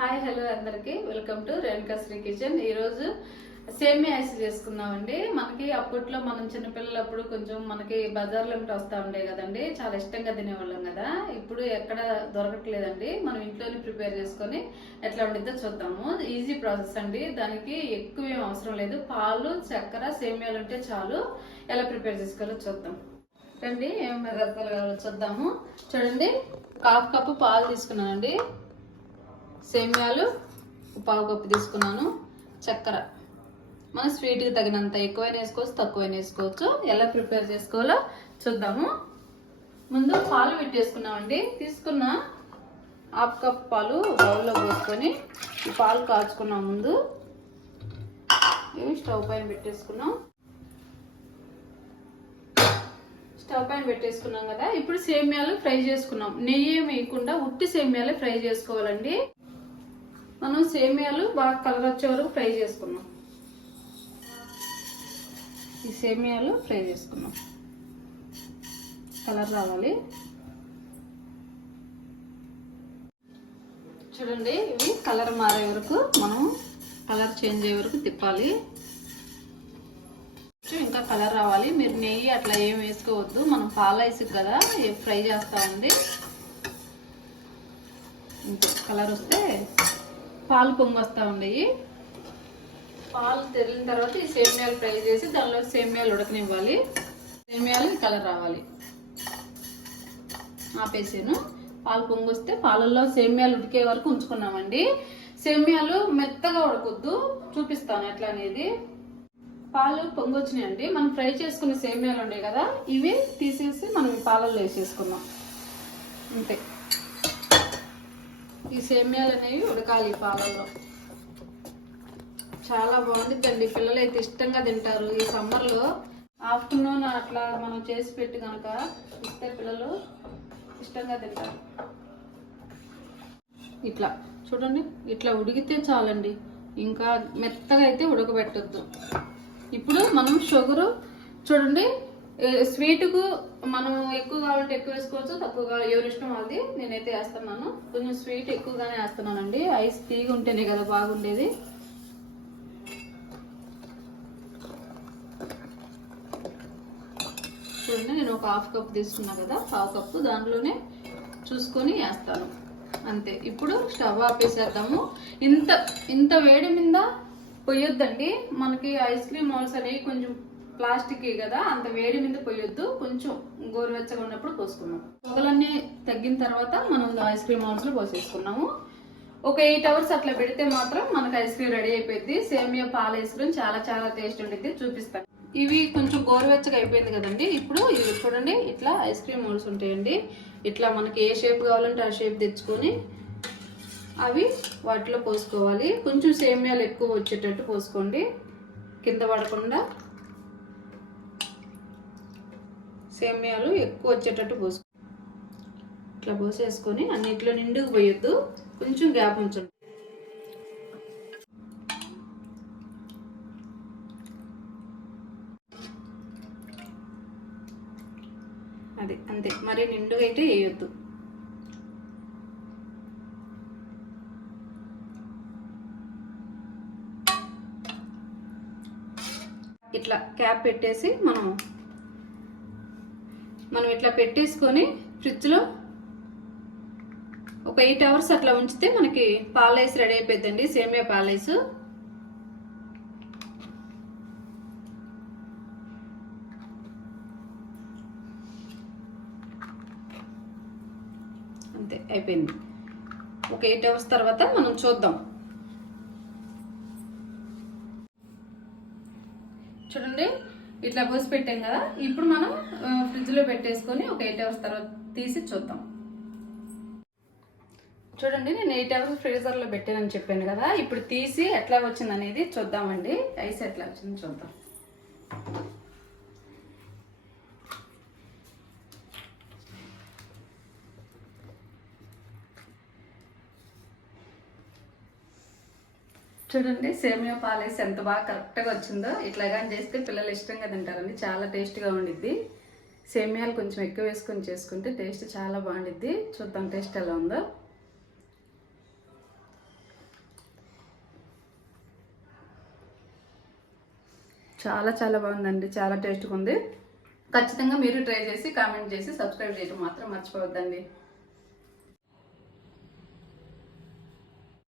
Hi hello అందరికి. Welcome to Renuka Sri kitchen. ఈరోజు సేమియా ఐస్ చేసుకున్నామండి మనకి అప్పట్లో మనం చిన్నపిల్లలప్పుడు కొంచెం మనకి బజార్లో వస్తూ ఉండే కదండి. చాలా ఇష్టంగా తినేవాళ్ళం కదా. ఇప్పుడు ఎక్కడ దొరకట్లేదండి. మనం ఇంట్లోనే ప్రిపేర్ చేసుకొని ఎట్లా ఉండిద్దో చూద్దాము. ఈజీ ప్రాసెస్ అండి. దానికి ఎక్కువ ఏం అవసరం లేదు. పాలు చక్కెర సేమియాలు ఉంటే చాలు. ఎలా ప్రిపేర్ చేసుకోవాలో చూద్దాం. రండి ఏం పదార్థాలు కావాలో చూద్దాము. చూడండి హాఫ్ కప్పు పాలు తీసుకున్నానండి. సేమ్యాలు పావు కప్పు తీసుకున్నాను చక్కెర. మన స్వీట్కి తగినంత ఎక్కువైనా వేసుకోవచ్చు తక్కువైనా వేసుకోవచ్చు. ఎలా ప్రిపేర్ చేసుకోవాలో చూద్దాము. ముందు పాలు పెట్టేసుకున్నామండి. తీసుకున్న హాఫ్ కప్ పాలు బౌల్లో పోసుకొని పాలు కాచుకున్నాం ముందు. ఇవి స్టవ్ పైన పెట్టేసుకున్నాం. స్టవ్ పైన పెట్టేసుకున్నాం కదా. ఇప్పుడు సేమ్యాలు ఫ్రై చేసుకున్నాం. నెయ్యి ఏం వేయకుండా ఉట్టి సేమ్యాలే ఫ్రై చేసుకోవాలండి. మనం సేమియాలు బాగా కలర్ వచ్చే వరకు ఫ్రై చేసుకున్నాం. ఈ సేమియాలు ఫ్రై చేసుకున్నాం. కలర్ రావాలి. చూడండి ఇవి కలర్ మారే వరకు మనం కలర్ చేంజ్ అయ్యే వరకు తిప్పాలి. ఇంకా కలర్ రావాలి. మీరు నెయ్యి అట్లా ఏం వేసుకోవద్దు. మనం పాల ఐసుకు కదా ఫ్రై చేస్తూ ఉంది. కలర్ వస్తే పాలు పొంగొస్తా ఉండేవి పాలు తెరిలిన తర్వాత ఈ సేమియాలు ఫ్రై చేసి దానిలో సేమియాలు ఉడకనివ్వాలి. సేమియాలు కలర్ రావాలి. ఆపేసాను. పాలు పొంగొస్తే పాలల్లో సేమియాలు ఉడికే వరకు ఉంచుకున్నామండి. సేమియాలు మెత్తగా ఉడకొద్దు. చూపిస్తాను ఎట్లా అనేది. పాలు పొంగొచ్చినాయండి. మనం ఫ్రై చేసుకునే సేమియాలు ఉన్నాయి కదా ఇవి తీసేసి మనం పాలల్లో వేసేసుకున్నాం అంతే. ఈ సేమ్యాలు అనేవి ఉడకాలి పాలల్లో. చాలా బాగుంటుందండి పిల్లలు అయితే ఇష్టంగా తింటారు. ఈ సమ్మర్లో ఆఫ్టర్నూన్ అట్లా మనం చేసి పెట్టి కనుక ఇస్తే పిల్లలు ఇష్టంగా తింటారు. ఇట్లా చూడండి ఇట్లా ఉడికితే చాలండి. ఇంకా మెత్తగా అయితే ఉడకబెట్టొద్దు. ఇప్పుడు మనం షుగరు చూడండి స్వీట్కు మనం ఎక్కువ కావాలంటే ఎక్కువ వేసుకోవచ్చు తక్కువ కావాలి ఎవరి ఇష్టం వాళ్ళది నేనైతే వేస్తున్నాను. కొంచెం స్వీట్ ఎక్కువగానే వేస్తున్నానండి. ఐస్ తీగ ఉంటేనే కదా బాగుండేది. చూడండి నేను ఒక హాఫ్ కప్ తీసుకున్నా కదా హాఫ్ కప్పు దాంట్లోనే చూసుకొని వేస్తాను. అంతే. ఇప్పుడు స్టవ్ ఆపేసేద్దాము. ఇంత ఇంత వేడి మీద పొయ్యొద్దండి మనకి ఐస్ క్రీమ్ మౌల్స్ అనేవి కొంచెం ప్లాస్టిక్ కదా అంత వేడి మీద పోయొద్దు కొంచెం గోరువెచ్చగా ఉన్నప్పుడు పోసుకున్నాం పొగలన్నీ తగ్గిన తర్వాత మనం ఐస్ క్రీమ్ మౌన్స్లో పోసేసుకున్నాము. ఒక ఎయిట్ అవర్స్ అట్లా పెడితే మాత్రం మనకు ఐస్ క్రీమ్ రెడీ అయిపోయింది. సేమియా పాల ఐస్ క్రీమ్ చాలా చాలా టేస్ట్ ఉంటుంది చూపిస్తాను. ఇవి కొంచెం గోరువెచ్చగా అయిపోయింది కదండి. ఇప్పుడు ఇవి చూడండి ఇట్లా ఐస్ క్రీమ్ మోల్స్ ఉంటాయండి. ఇట్లా మనకి ఏ షేప్ కావాలంటే ఆ షేప్ తెచ్చుకొని అవి వాటిలో పోసుకోవాలి. కొంచెం సేమియాలు ఎక్కువ వచ్చేటట్టు పోసుకోండి. కింద పడకుండా సేమియాలు ఎక్కువ వచ్చేటట్టు పోసుకో. ఇట్లా పోసేసుకొని అన్నిట్లో నిండుకు పోయొద్దు. కొంచెం గ్యాప్ ఉంచండి. అది అంతే. మరి నిండుగా అయితే వేయొద్దు. ఇట్లా క్యాప్ పెట్టేసి మనం మనం ఇట్లా పెట్టేసుకొని ఫ్రిడ్జ్లో ఒక ఎయిట్ అవర్స్ అట్లా ఉంచితే మనకి పాలైస్ రెడీ అయిపోద్దండి సేమియా పాలైస్ అంతే అయిపోయింది. ఒక ఎయిట్ అవర్స్ తర్వాత మనం చూద్దాం. చూడండి ఇట్లా పోసి పెట్టాం కదా ఇప్పుడు మనం ఫ్రిడ్జ్లో పెట్టేసుకొని ఒక ఎయిట్ అవర్స్ తర్వాత తీసి చూద్దాం. చూడండి నేను ఎయిట్ అవర్స్ ఫ్రీజర్లో పెట్టానని చెప్పాను కదా ఇప్పుడు తీసి ఎట్లా వచ్చింది అనేది చూద్దామండి. ఐస్ ఎట్లా వచ్చింది చూద్దాం. చూడండి సేమియా పాలేసి ఎంత బాగా కరెక్ట్గా వచ్చిందో. ఇట్లా కానీ చేస్తే పిల్లలు ఇష్టంగా తింటారండి. చాలా టేస్ట్గా ఉండిద్ది. సేమియాలు కొంచెం ఎక్కువ వేసుకొని చేసుకుంటే టేస్ట్ చాలా బాగుండిద్ది. చూద్దాం టేస్ట్ ఎలా ఉందో. చాలా చాలా బాగుందండి. చాలా టేస్ట్గా ఉంది. ఖచ్చితంగా మీరు ట్రై చేసి కామెంట్ చేసి సబ్స్క్రైబ్ చేయడం మాత్రం మర్చిపోవద్దండి.